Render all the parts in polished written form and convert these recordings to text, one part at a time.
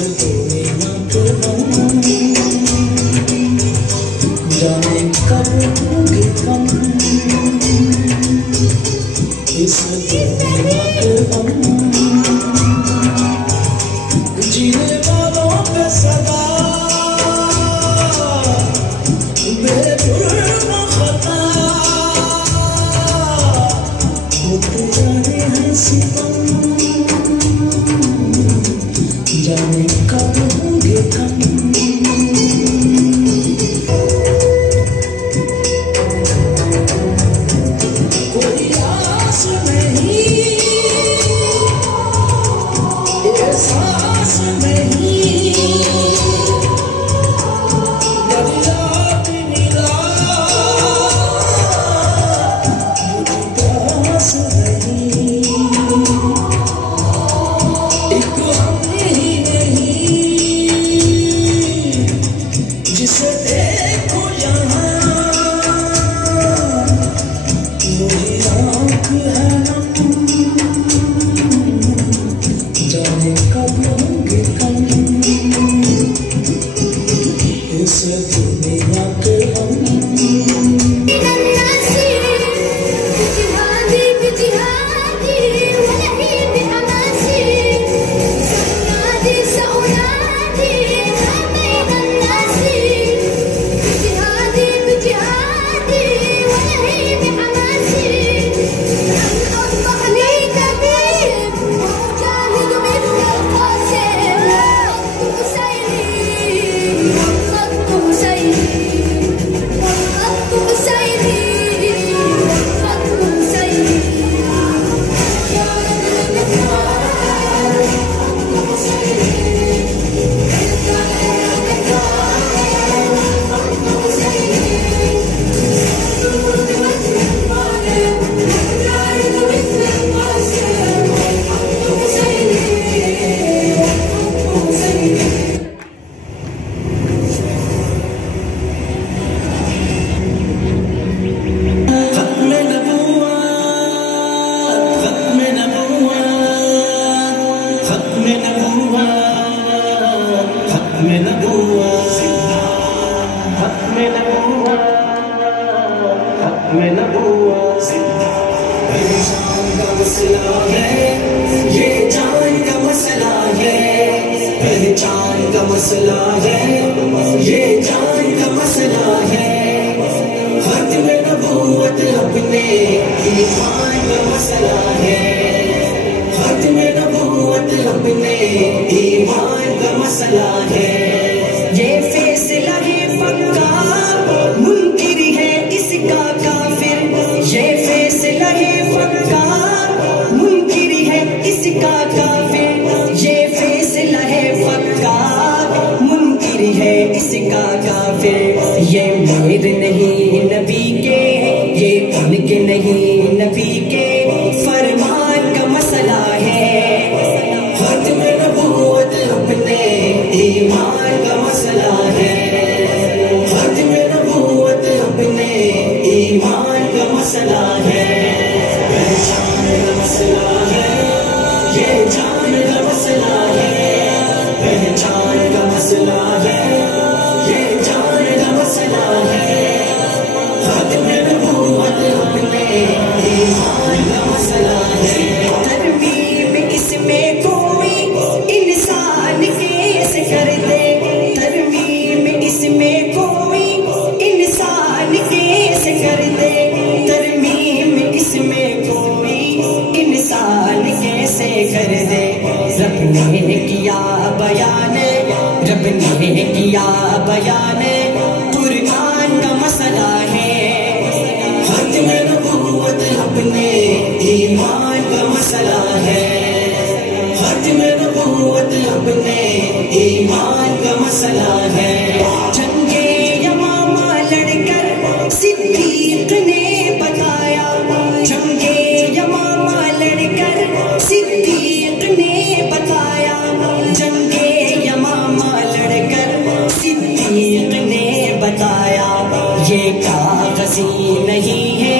दुनिया के हम जाने कब होंगे हम, इस दुनिया के हम जीने वालों पे सदा बेजुर्म खता होते जा रहे हैं सितम, जाने कब होंगे कम। कोई आस नहीं, एहसास नहीं, दरिया भी मिला मुझे प्यास नहीं, एक हम ही नहीं जिसे देखो यहाँ वही आँख है नम, जाने कब होंगे कम, इस दुनिया के हम। ये जान का मसला है, पहचान का मसला है, ये जान का मसला है, खत्म नबूवत अपने ईमान का मसला है, खत्म नबूवत अपने ईमान का मसला है, ये फैसला है पक्का मुनकिर है इसका काफिर, ये फैसला है पक्का मुनकिर है इसका काफिर, ये फैसला है पक्का मुनकिर है इसका काफिर, ये मेर नहीं नबी के, ये उनके नहीं नबी के फरमान का मसला है, खत्म नबूवत अपने ईमान का मसला है, खत्म नबूवत अपने ईमान का मसला है, पहचान का मसला है, ये जान का मसला है, पहचान का मसला है, ये जान का मसला है, खत्म नबूवत अपने ईमान का मसला है, तरमीम इसमें कोई इंसान कैसे कर दे, तरमीम इसमें कोई इंसान कैसे कर दे, तरमीम इसमें कोई इंसान कैसे कर दे, रब ने किया बयान, रब ने किया बयान, कुरान का मसला है, खत्म नबूवत अपने ईमान का मसला है, खत्म नबूवत अपने ईमान का मसला है, जंगे यमामा लड़कर सिद्दीक ने बताया, जंगे यमामा लड़कर सिद्दीक ने बताया, जंगे यमामा लड़कर सिद्दीक ने बताया, ये कागजी नहीं है,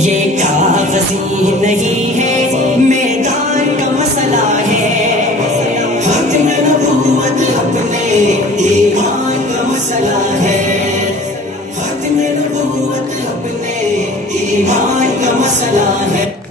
ये कागजी नहीं है, मैदान का मसला है, खत्म नबूवत नबूवत अपने ईमान का मसला है। खत्म नबूवत अपने ईमान का मसला है।